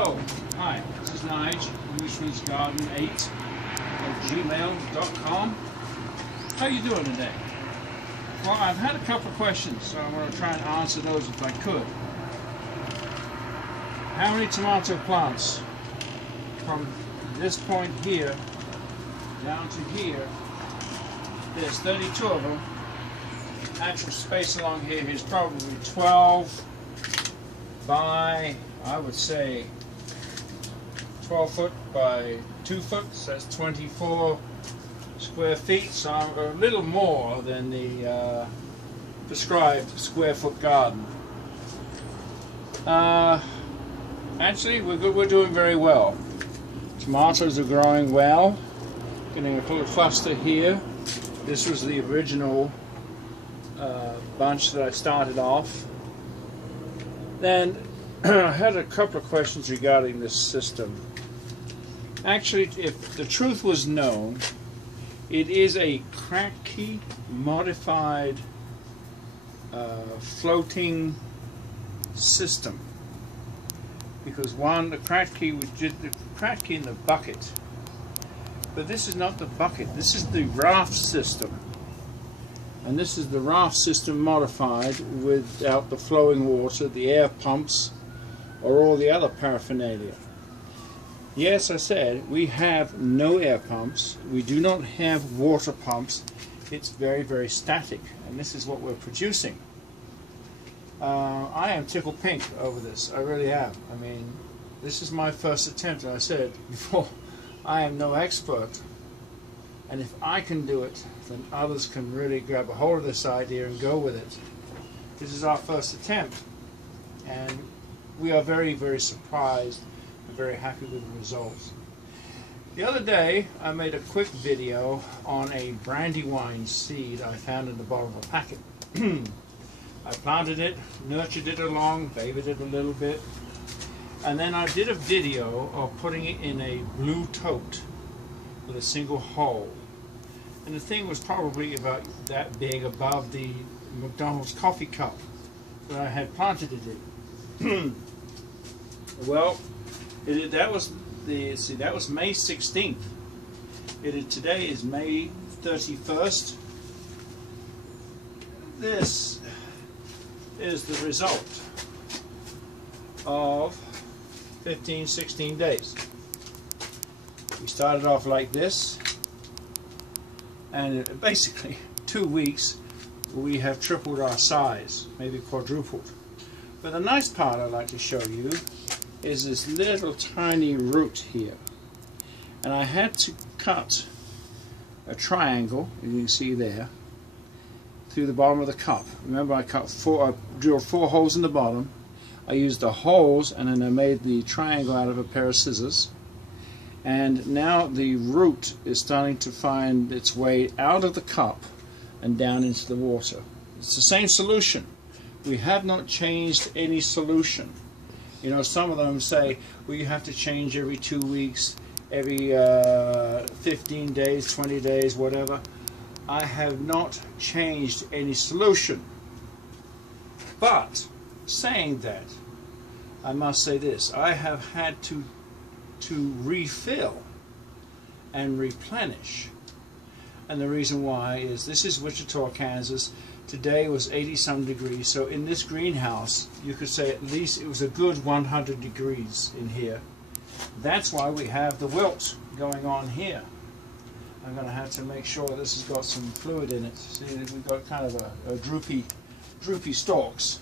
Hello, hi, this is Nige, newsweetsgarden8@gmail.com. How you doing today? Well, I've had a couple of questions, so I'm going to try and answer those if I could. How many tomato plants from this point here down to here? There's 32 of them. Actual space along here is probably 12 by, I would say, 12 foot by 2 foot, so that's 24 square feet, so I'm a little more than the prescribed square foot garden. Actually, we're doing very well. Tomatoes are growing well. Getting a little cluster here. This was the original bunch that I started off. Then I had a couple of questions regarding this system. Actually, if the truth was known, it is a Kratky modified floating system. Because one, the Kratky in the bucket, but this is not the bucket. This is the Raft system, and this is the Raft system modified without the flowing water, the air pumps, or all the other paraphernalia. Yes, I said we have no air pumps. We do not have water pumps. It's very, very static, and this is what we're producing. I am tickled pink over this. I really am. I mean, this is my first attempt, and I said before, I am no expert. And if I can do it, then others can really grab a hold of this idea and go with it. This is our first attempt, and we are very, very surprised and very happy with the results. The other day, I made a quick video on a Brandywine seed I found in the bottom of a packet. I planted it, nurtured it along, babied it a little bit, and then I did a video of putting it in a blue tote with a single hole. And the thing was probably about that big above the McDonald's coffee cup that I had planted it in. Well, that was May 16th. Today is May 31st. This is the result of 15-16 days. We started off like this, and basically 2 weeks we have tripled our size, maybe quadrupled. But the nice part I'd like to show you is this little tiny root here, and I had to cut a triangle, as you can see there, through the bottom of the cup. Remember, I drilled 4 holes in the bottom. I used the holes, and then I made the triangle out of a pair of scissors. And now the root is starting to find its way out of the cup and down into the water. It's the same solution. We have not changed any solution. You know, some of them say, well, you have to change every 2 weeks, every 15 days, 20 days, whatever. I have not changed any solution. But saying that, I must say this: I have had to refill and replenish. And the reason why is, this is Wichita, Kansas. Today was 80-some degrees, so in this greenhouse you could say at least it was a good 100 degrees in here. That's why we have the wilt going on here. I'm going to have to make sure this has got some fluid in it. See, we've got kind of a droopy stalks.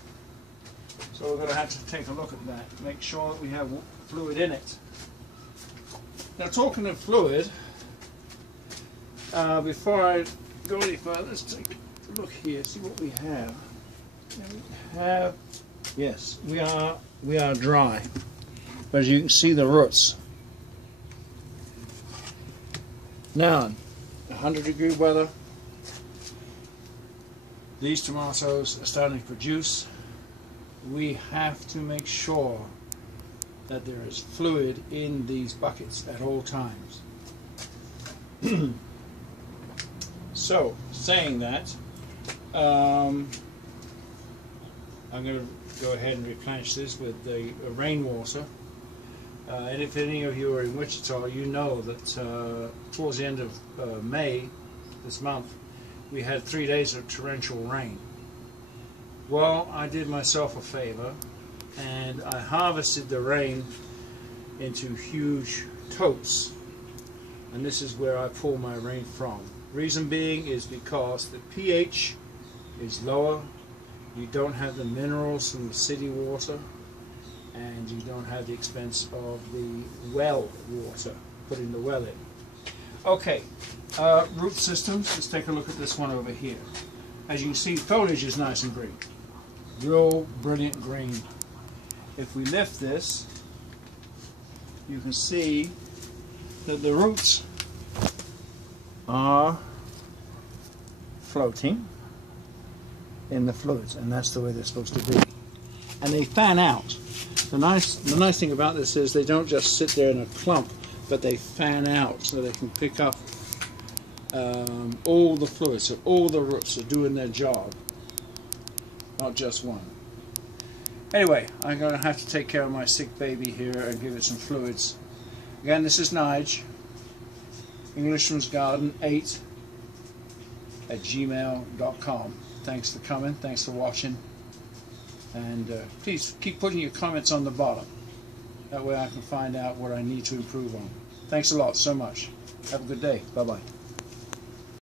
So we're going to have to take a look at that, make sure that we have fluid in it. Now, talking of fluid, before I go any further, let's take a look here, see what we have. Yes, we are dry, but as you can see, the roots. Now, 100-degree weather, these tomatoes are starting to produce. We have to make sure that there is fluid in these buckets at all times. So, saying that, I'm going to go ahead and replenish this with the rainwater. And if any of you are in Wichita, you know that towards the end of May, this month, we had 3 days of torrential rain. Well, I did myself a favor, and I harvested the rain into huge totes. And this is where I pull my rain from. Reason being is because the pH is lower, you don't have the minerals from the city water, and you don't have the expense of the well water, putting the well in. Okay, root systems, let's take a look at this one over here. As you can see, foliage is nice and green. Real brilliant green. If we lift this, you can see that the roots are floating in the fluids, and that's the way they're supposed to be. And they fan out. The nice thing about this is they don't just sit there in a clump, but they fan out so they can pick up all the fluids, so all the roots are doing their job, not just one. Anyway, I'm going to have to take care of my sick baby here and give it some fluids. Again, this is Nige, Englishman's Garden 8 at gmail.com. Thanks for coming, thanks for watching, and please keep putting your comments on the bottom. That way I can find out what I need to improve on. Thanks a lot so much. Have a good day. Bye-bye.